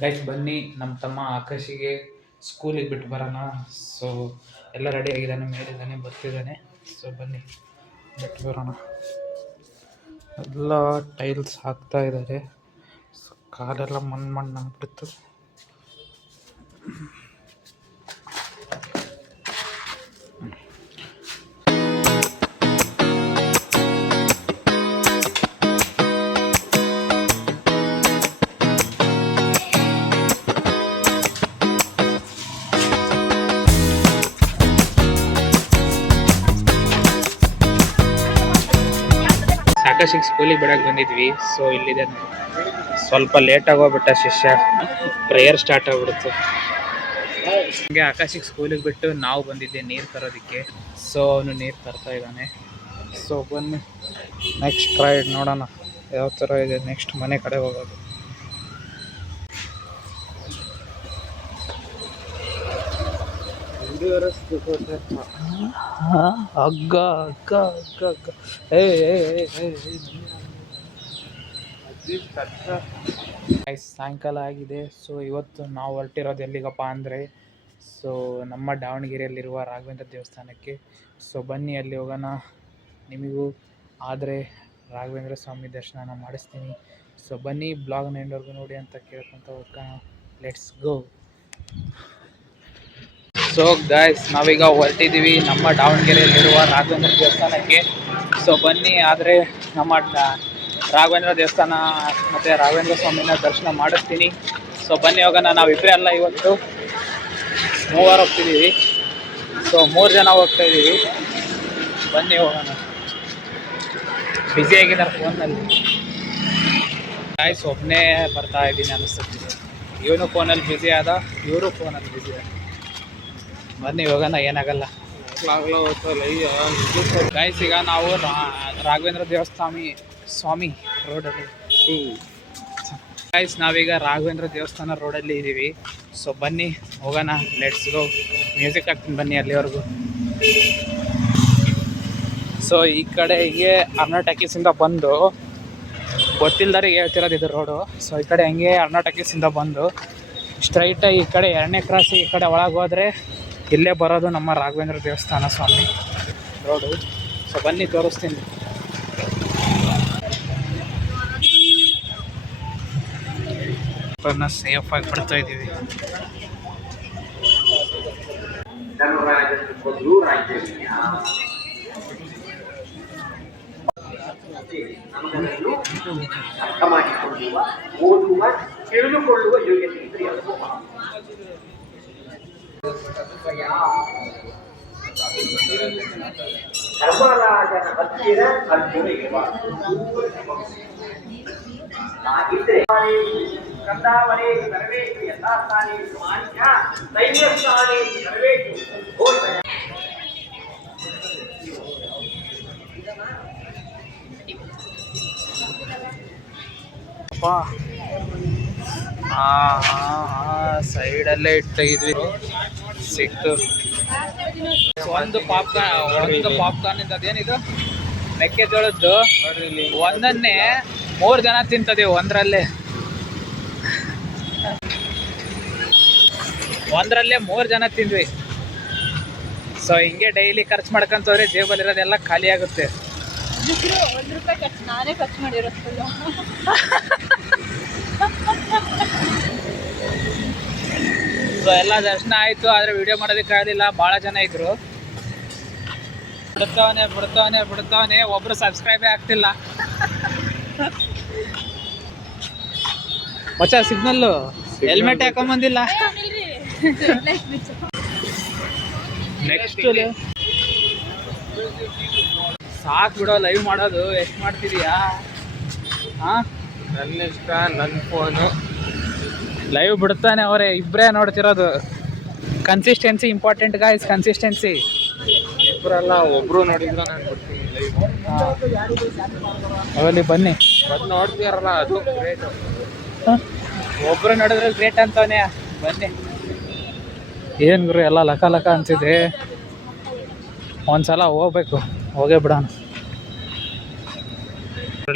Guys ಬನ್ನಿ ನಮ್ಮ ತಮ್ಮ ಆಕಾಶಿಗೆ ಸ್ಕೂಲಿಗೆ ಬಿಟ್ಟು ಬರೋಣ. ಸೊ ಎಲ್ಲ ರೆಡಿ ಆಗಿದ್ದಾನೆ, ಮೇಲಿದ್ದಾನೆ, ಬರ್ತಿದ್ದಾನೆ. ಸೊ ಬನ್ನಿ ಬಿಟ್ಟು ಬರೋಣ. ಎಲ್ಲ ಟೈಲ್ಸ್ ಹಾಕ್ತಾ ಇದ್ದಾರೆ. ಸೊ ಕಾಲೆಲ್ಲ ಮಣ್ಣು ಆಗ್ಬಿಡ್ತು. ಆಕಾಶಿಗೆ ಸ್ಕೂಲಿಗೆ ಬಿಡಕ್ಕೆ ಬಂದಿದ್ವಿ. ಸೊ ಇಲ್ಲಿದೆ, ಸ್ವಲ್ಪ ಲೇಟಾಗಿ ಹೋಗ್ಬಿಟ್ಟ ಶಿಷ್ಯ, ಪ್ರೇಯರ್ ಸ್ಟಾರ್ಟ್ ಆಗ್ಬಿಡುತ್ತೆ. ಹಂಗೆ ಆಕಾಶಿಗೆ ಸ್ಕೂಲಿಗೆ ಬಿಟ್ಟು ನಾವು ಬಂದಿದ್ದೆ ನೀರು ತರೋದಕ್ಕೆ. ಸೊ ಅವನು ನೀರು ತರ್ತಾ ಇದ್ದಾನೆ. ಸೊ ಬನ್ನಿ ನೆಕ್ಸ್ಟ್ ರೈಡ್ ನೋಡೋಣ ಯಾವ ಥರ ಇದೆ. ನೆಕ್ಸ್ಟ್ ಮನೆ ಕಡೆ ಹೋಗೋದು. ಹಗ್ಗ ಹಗ್ಗ ಹಗ್ಗ ಹಗ್ಗ ಸಾಯಂಕಾಲ ಆಗಿದೆ. ಸೊ ಇವತ್ತು ನಾವು ಹೊರಟಿರೋದು ಎಲ್ಲಿಗಪ್ಪ ಅಂದರೆ, ಸೊ ನಮ್ಮ ದಾವಣಗೆರೆಯಲ್ಲಿರುವ ರಾಘವೇಂದ್ರ ದೇವಸ್ಥಾನಕ್ಕೆ. ಸೊ ಬನ್ನಿ ಅಲ್ಲಿ ಹೋಗೋಣ. ನಿಮಗೂ ಆದರೆ ರಾಘವೇಂದ್ರ ಸ್ವಾಮಿ ದರ್ಶನ ಮಾಡಿಸ್ತೀನಿ. ಸೊ ಬನ್ನಿ ಬ್ಲಾಗ್ನ ಎಂಡ್ವರೆಗೂ ನೋಡಿ ಅಂತ ಕೇಳ್ಕೊತ ಹೋಗೋಣ. Let's go. ಸೊ ಗಾಯ್ಸ್ ನಾವೀಗ ಹೊರಟಿದ್ದೀವಿ ನಮ್ಮ ದಾವಣಗೆರೆಯಲ್ಲಿರುವ ರಾಘವೇಂದ್ರ ದೇವಸ್ಥಾನಕ್ಕೆ. ಸೊ ಬನ್ನಿ ಆದರೆ ನಮ್ಮ ರಾಘವೇಂದ್ರ ದೇವಸ್ಥಾನ ಮತ್ತು ರಾಘವೇಂದ್ರ ಸ್ವಾಮಿನ ದರ್ಶನ ಮಾಡಿಸ್ತೀನಿ. ಸೊ ಬನ್ನಿ ಹೋಗೋಣ. ನಾವಿಬ್ಬರೇ ಅಲ್ಲ, ಇವತ್ತು 3 ಹೋಗ್ತಿದ್ದೀವಿ. ಸೊ 3 ಜನ ಹೋಗ್ತಾ ಇದ್ದೀವಿ. ಬನ್ನಿ ಹೋಗೋಣ. ಬ್ಯುಸಿಯಾಗಿದ್ದಾರೆ ಫೋನಲ್ಲಿ. ಗಾಯ್ಸ್ ಒಬ್ಬನೇ ಬರ್ತಾ ಇದ್ದೀನಿ ಅನ್ನಿಸ್ತಿದೆ. ಇವನು ಫೋನಲ್ಲಿ ಬ್ಯುಸಿ ಆದ, ಇವರು ಫೋನಲ್ಲಿ ಬ್ಯುಸಿ ಆದ. ಬನ್ನಿ ಹೋಗೋಣ, ಏನಾಗಲ್ಲ. ಗೈಸ್ ಈಗ ನಾವು ರಾಘವೇಂದ್ರ ಸ್ವಾಮಿ ರೋಡಲ್ಲಿ ಗೈಸ್ ನಾವೀಗ ರಾಘವೇಂದ್ರ ದೇವಸ್ಥಾನ ರೋಡಲ್ಲಿ ಇದ್ದೀವಿ. ಸೊ ಬನ್ನಿ ಹೋಗೋಣ, ಲೆಟ್ಸ್ ಗೋ. ಮ್ಯೂಸಿಕ್ ಹಾಕ್ತೀನಿ ಬನ್ನಿ ಅಲ್ಲಿವರೆಗೂ. ಸೊ ಈ ಕಡೆ ಹೀಗೆ ಅರ್ನಾಟಕೀಸಿಂದ ಬಂದು, ಗೊತ್ತಿಲ್ದಾರಿಗೆ ಹೇಳ್ತಿರೋದು ಇದು ರೋಡು. ಸೊ ಈ ಕಡೆ ಹಂಗೆ ಅರ್ನಾಟಕೀಸಿಂದ ಬಂದು ಸ್ಟ್ರೈಟಾಗಿ ಈ ಕಡೆ 2ನೇ ಕ್ರಾಸಿಗೆ ಈ ಕಡೆ ಒಳಗೆ ಹೋದರೆ ಇಲ್ಲೇ ಬರೋದು ನಮ್ಮ ರಾಘವೇಂದ್ರ ದೇವಸ್ಥಾನ ಸ್ವಾಮಿ ರೋಡು. ಸೊ ಬನ್ನಿ ತೋರಿಸ್ತೀನಿ. ಸೇಫಾಗಿ ಬಿಡ್ತಾ ಇದ್ದೀವಿ. ಅರ್ಥ ಮಾಡಿಕೊಳ್ಳುವ, ಓದುವ, ತಿಳಿದುಕೊಳ್ಳುವ ಯೋಗ್ಯತೆ ಇದ್ರೆ ಧರ್ಮರಾಜನ ಹತ್ತಿರ ಅರ್ಜುನ ಕಂದಾವರೇ ಸರ್ವೇಶು ಯಥಾಸ್ಥಾನೇಷು ಮಾನ್ಯ ದೈನ್ಯಸ್ಥಾನೇಷು ಸರ್ವೇಷು ಘೋಷಯ. ಸೈಡಲ್ಲೇ ಇಟ್ಟಿದ್ವಿ, ಸಿಕ್ತು. ಒಂದು ಪಾಪ್ಕಾರ್ನ್ ಇಂದ ಅದೇನಿದು ಮೆಕ್ಕೆಜೋಳದ್ದು ಒಂದನ್ನೇ 3 ಜನ ತಿಂತದೀವಿ. ಒಂದರಲ್ಲೇ 3 ಜನ ತಿಂದ್ವಿ. ಸೊ ಹಿಂಗೆ ಡೈಲಿ ಖರ್ಚು ಮಾಡ್ಕೊಂತವ್ರೆ, ಜೇಬಲ್ಲಿರೋದೆಲ್ಲ ಖಾಲಿ ಆಗುತ್ತೆ. ₹1 ನಾನೇ ಖರ್ಚು ಮಾಡಿರೋದು. ಸೊ ಎಲ್ಲ ದರ್ಶನ ಆಯಿತು, ಆದರೆ ವಿಡಿಯೋ ಮಾಡೋದಕ್ಕಾಗಲಿಲ್ಲ, ಭಾಳ ಜನ ಇದ್ರು. ಬಿಡ್ತಾವನೆ ಒಬ್ರು ಸಬ್ಸ್ಕ್ರೈಬೇ ಆಗ್ತಿಲ್ಲ. ಮಚ್ಚ ಸಿಗ್ನಲ್ಲು ಹೆಲ್ಮೆಟ್ ಹಾಕೊಂಬಂದಿಲ್ಲ. ನೆಕ್ಸ್ಟ್ ಸಾಕು ಬಿಡೋ, ಲೈವ್ ಮಾಡೋದು ಎಷ್ಟು ಮಾಡ್ತಿದೀಯಾ? ನನ್ನ ಇಷ್ಟ, ನನ್ನ ಫೋನು. ಲೈವ್ ಬಿಡ್ತಾನೆ ಅವರೇ, ಇಬ್ಬರೇ ನೋಡ್ತಿರೋದು. Consistency important guys, consistency. ಇಬ್ಬರಲ್ಲ, ಒಬ್ರು ನೋಡಿದ್ರು ನಾನು ಬಿಡ್ತೀನಿ ಲೈವ್. ಅವಲ್ಲಿ ಬನ್ನಿ, ಬಂದು ನೋಡ್ತೀರಲ್ಲ ಅದು ಗ್ರೇಟ್. ಒಬ್ರು ನೋಡಿದ್ರೆ ಗ್ರೇಟ್ ಅಂತವನೇ. ಬನ್ನಿ. ಏನು ಗುರು ಎಲ್ಲ ಲಕ ಅನ್ಸಿದೆ. ಒಂದ್ಸಲ ಹೋಗ್ಬೇಕು, ಹೋಗೇ ಬಿಡೋಣ.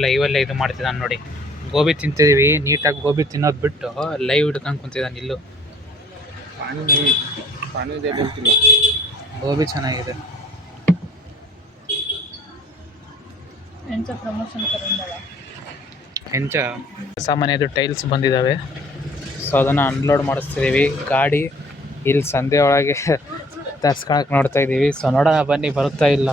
ಲೈವಲ್ಲೇ ಇದು ಮಾಡ್ತಿದ್ದಾನೆ ನೋಡಿ, ಗೋಬಿ ತಿಂತಿದೀವಿ. ನೀಟಾಗಿ ಗೋಬಿ ತಿನ್ನೋದು ಬಿಟ್ಟು ಲೈವ್ ಹಿಡ್ಕೊಂಡು ಕುಂತಿದ್ದಾನೆ ಇಲ್ಲು. ಪಾನು ಇದೆ ಹೇಳ್ತಿಲ್ಲ. ಗೋಬಿ ಚೆನ್ನಾಗಿದೆ. ಎಂತ ಪ್ರಮೋಷನ್ ಕರೆಂಡಲ್ಲ ಹೆಂಚ ಸಾಮಾನ್ಯದು ಟೈಲ್ಸ್ ಬಂದಿದ್ದಾವೆ. ಸೊ ಅದನ್ನು ಅನ್ಲೋಡ್ ಮಾಡಿಸ್ತಿದ್ದೀವಿ. ಗಾಡಿ ಇಲ್ಲಿ ಸಂಧೆ ಒಳಗೆ ತರ್ಸ್ಕೊಳಕ್ಕೆ ನೋಡ್ತಾ ಇದ್ದೀವಿ. ಸೊ ನೋಡೋಣ ಬನ್ನಿ, ಬರುತ್ತಾ ಇಲ್ಲ.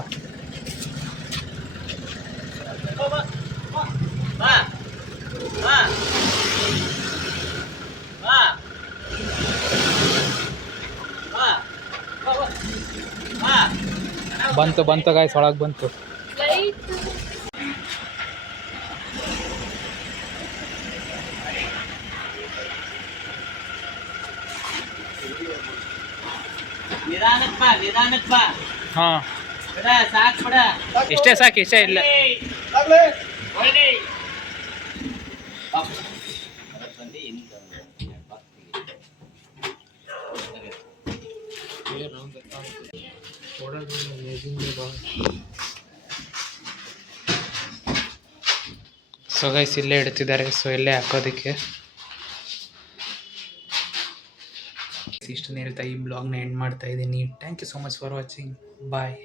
ಬಂತು ಗಾಯ್ಸ್, ಒಳಗೆ ಬಂತು. ಲೈಟ್ ನಿಧಾನಕ್ಕೆ ಬಾ ಹಾಂ, ಬಿಡ ಸಾಕು ಬಿಡ ಇಷ್ಟೇ ಸಾಕು, ಇಷ್ಟೇ ಇಲ್ಲ. ಸೊ ಗೈಸ್ ಇಲ್ಲೇ ಇಡ್ತಿದ್ದಾರೆ. ಸೊ ಇಲ್ಲೇ ಹಾಕೋದಕ್ಕೆ ಇಷ್ಟನ್ನು ಹೇಳ್ತಾ ಈ ಬ್ಲಾಗ್ನ ಎಂಡ್ ಮಾಡ್ತಾ ಇದ್ದೀನಿ. Thank you so much for watching. Bye.